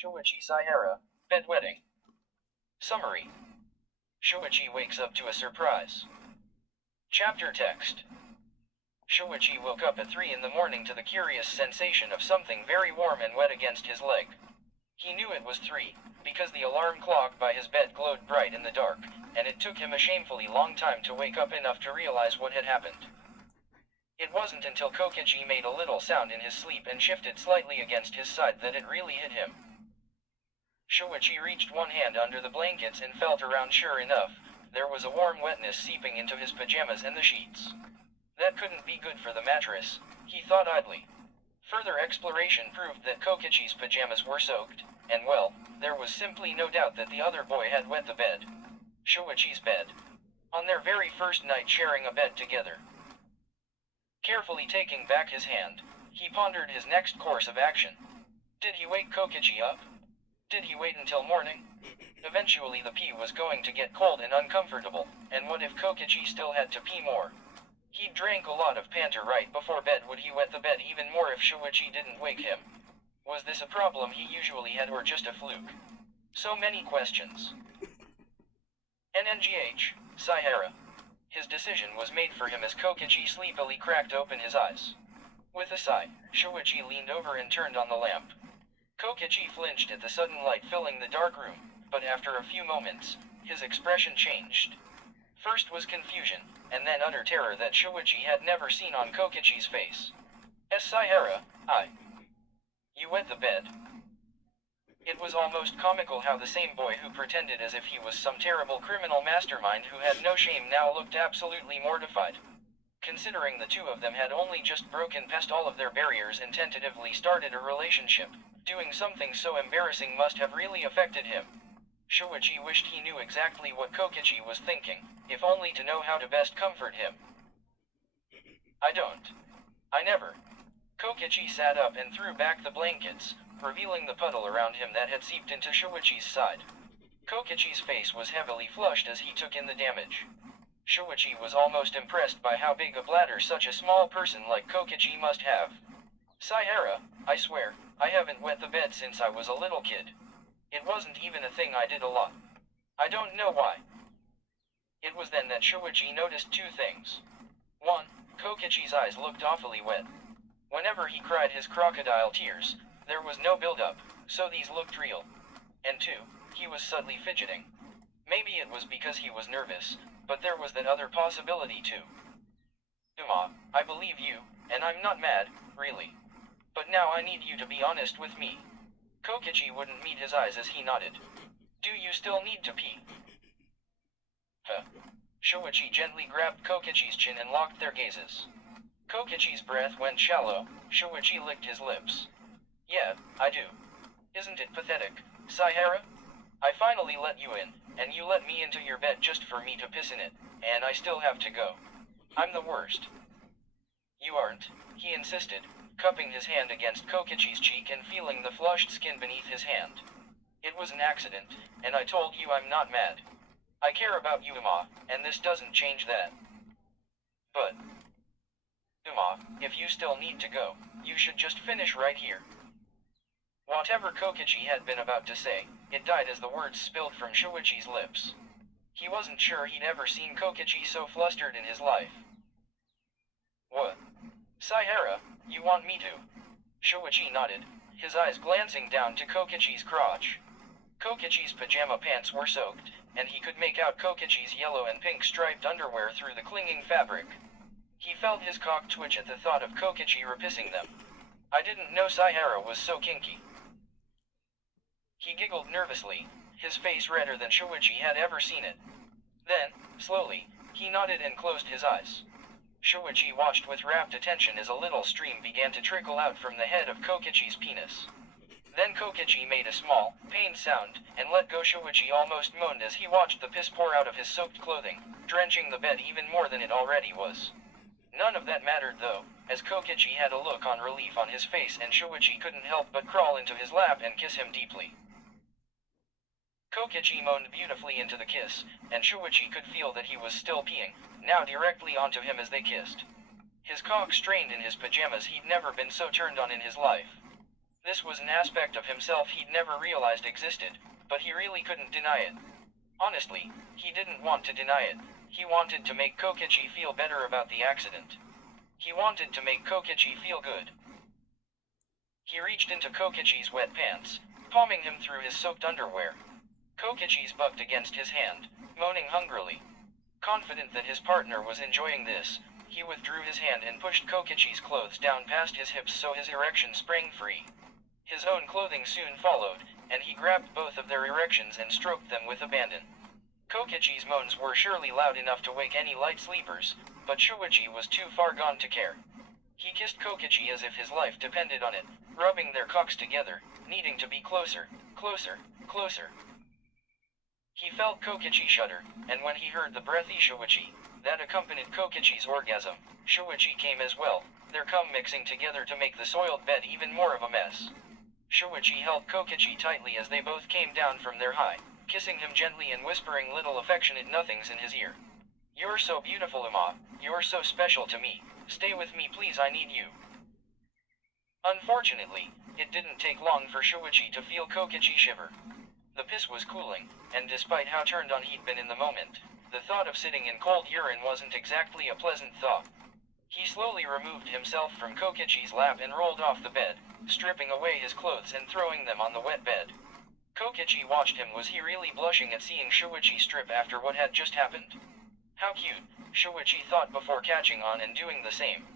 Shuichi Saihara, bedwetting. Summary. Shuichi wakes up to a surprise. Chapter text. Shuichi woke up at 3 in the morning to the curious sensation of something very warm and wet against his leg. He knew it was 3, because the alarm clock by his bed glowed bright in the dark, and it took him a shamefully long time to wake up enough to realize what had happened. It wasn't until Kokichi made a little sound in his sleep and shifted slightly against his side that it really hit him. Shuichi reached one hand under the blankets and felt around. Sure enough, there was a warm wetness seeping into his pajamas and the sheets. That couldn't be good for the mattress, he thought idly. Further exploration proved that Kokichi's pajamas were soaked, and well, there was simply no doubt that the other boy had wet the bed. Shuichi's bed. On their very first night sharing a bed together. Carefully taking back his hand, he pondered his next course of action. Did he wake Kokichi up? Did he wait until morning? Eventually the pee was going to get cold and uncomfortable, and what if Kokichi still had to pee more? He drank a lot of Panther right before bed. Would he wet the bed even more if Shuichi didn't wake him? Was this a problem he usually had or just a fluke? So many questions. NNGH, Saihara. His decision was made for him as Kokichi sleepily cracked open his eyes. With a sigh, Shuichi leaned over and turned on the lamp. Kokichi flinched at the sudden light filling the dark room, but after a few moments, his expression changed. First was confusion, and then utter terror that Shuichi had never seen on Kokichi's face. Saihara, you wet the bed? It was almost comical how the same boy who pretended as if he was some terrible criminal mastermind who had no shame now looked absolutely mortified. Considering the two of them had only just broken past all of their barriers and tentatively started a relationship, doing something so embarrassing must have really affected him. Shuichi wished he knew exactly what Kokichi was thinking, if only to know how to best comfort him. I don't. I never. Kokichi sat up and threw back the blankets, revealing the puddle around him that had seeped into Shuichi's side. Kokichi's face was heavily flushed as he took in the damage. Shuichi was almost impressed by how big a bladder such a small person like Kokichi must have. Saihara, I swear, I haven't wet the bed since I was a little kid. It wasn't even a thing I did a lot. I don't know why. It was then that Shuichi noticed two things. 1. Kokichi's eyes looked awfully wet. Whenever he cried his crocodile tears, there was no build-up, so these looked real. And 2, he was subtly fidgeting. Maybe it was because he was nervous, but there was that other possibility too. Uma, I believe you, and I'm not mad, really. But now I need you to be honest with me. Kokichi wouldn't meet his eyes as he nodded. Do you still need to pee? Shuichi gently grabbed Kokichi's chin and locked their gazes. Kokichi's breath went shallow. Shuichi licked his lips. Yeah, I do. Isn't it pathetic, Saihara? I finally let you in, and you let me into your bed just for me to piss in it, and I still have to go. I'm the worst. You aren't, he insisted, cupping his hand against Kokichi's cheek and feeling the flushed skin beneath his hand. It was an accident, and I told you I'm not mad. I care about you, Uma, and this doesn't change that. But, Uma, if you still need to go, you should just finish right here. Whatever Kokichi had been about to say, it died as the words spilled from Shuichi's lips. He wasn't sure he'd ever seen Kokichi so flustered in his life. What? Saihara, you want me to? Shuichi nodded, his eyes glancing down to Kokichi's crotch. Kokichi's pajama pants were soaked, and he could make out Kokichi's yellow and pink striped underwear through the clinging fabric. He felt his cock twitch at the thought of Kokichi repissing them. I didn't know Saihara was so kinky. He giggled nervously, his face redder than Shuichi had ever seen it. Then, slowly, he nodded and closed his eyes. Shuichi watched with rapt attention as a little stream began to trickle out from the head of Kokichi's penis. Then Kokichi made a small, pained sound, and let go. Shuichi almost moaned as he watched the piss pour out of his soaked clothing, drenching the bed even more than it already was. None of that mattered though, as Kokichi had a look of relief on his face and Shuichi couldn't help but crawl into his lap and kiss him deeply. Kokichi moaned beautifully into the kiss, and Shuichi could feel that he was still peeing, now directly onto him as they kissed. His cock strained in his pajamas. He'd never been so turned on in his life. This was an aspect of himself he'd never realized existed, but he really couldn't deny it. Honestly, he didn't want to deny it. He wanted to make Kokichi feel better about the accident. He wanted to make Kokichi feel good. He reached into Kokichi's wet pants, palming him through his soaked underwear. Kokichi's bucked against his hand, moaning hungrily. Confident that his partner was enjoying this, he withdrew his hand and pushed Kokichi's clothes down past his hips so his erection sprang free. His own clothing soon followed, and he grabbed both of their erections and stroked them with abandon. Kokichi's moans were surely loud enough to wake any light sleepers, but Shuichi was too far gone to care. He kissed Kokichi as if his life depended on it, rubbing their cocks together, needing to be closer, closer, closer. He felt Kokichi shudder, and when he heard the breathy Shuichi that accompanied Kokichi's orgasm, Shuichi came as well, their cum mixing together to make the soiled bed even more of a mess. Shuichi held Kokichi tightly as they both came down from their high, kissing him gently and whispering little affectionate nothings in his ear. "You're so beautiful, Uma. You're so special to me. Stay with me, please, I need you." Unfortunately, it didn't take long for Shuichi to feel Kokichi shiver. The piss was cooling, and despite how turned on he'd been in the moment, the thought of sitting in cold urine wasn't exactly a pleasant thought. He slowly removed himself from Kokichi's lap and rolled off the bed, stripping away his clothes and throwing them on the wet bed. Kokichi watched him. Was he really blushing at seeing Shuichi strip after what had just happened? How cute, Shuichi thought before catching on and doing the same.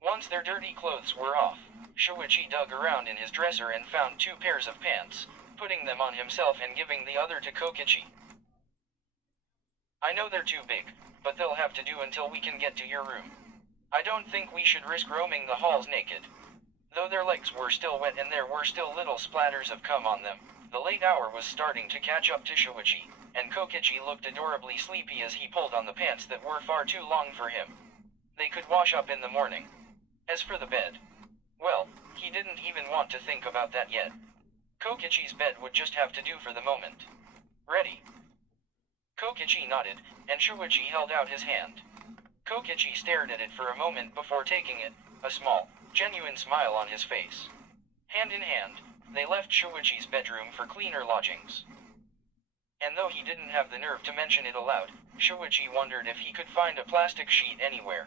Once their dirty clothes were off, Shuichi dug around in his dresser and found 2 pairs of pants, putting them on himself and giving the other to Kokichi. "I know they're too big, but they'll have to do until we can get to your room. I don't think we should risk roaming the halls naked." Though their legs were still wet and there were still little splatters of cum on them, the late hour was starting to catch up to Shuichi, and Kokichi looked adorably sleepy as he pulled on the pants that were far too long for him. They could wash up in the morning. As for the bed, well, he didn't even want to think about that yet. Kokichi's bed would just have to do for the moment. "Ready?" Kokichi nodded, and Shuichi held out his hand. Kokichi stared at it for a moment before taking it, a small, genuine smile on his face. Hand in hand, they left Shuichi's bedroom for cleaner lodgings. And though he didn't have the nerve to mention it aloud, Shuichi wondered if he could find a plastic sheet anywhere,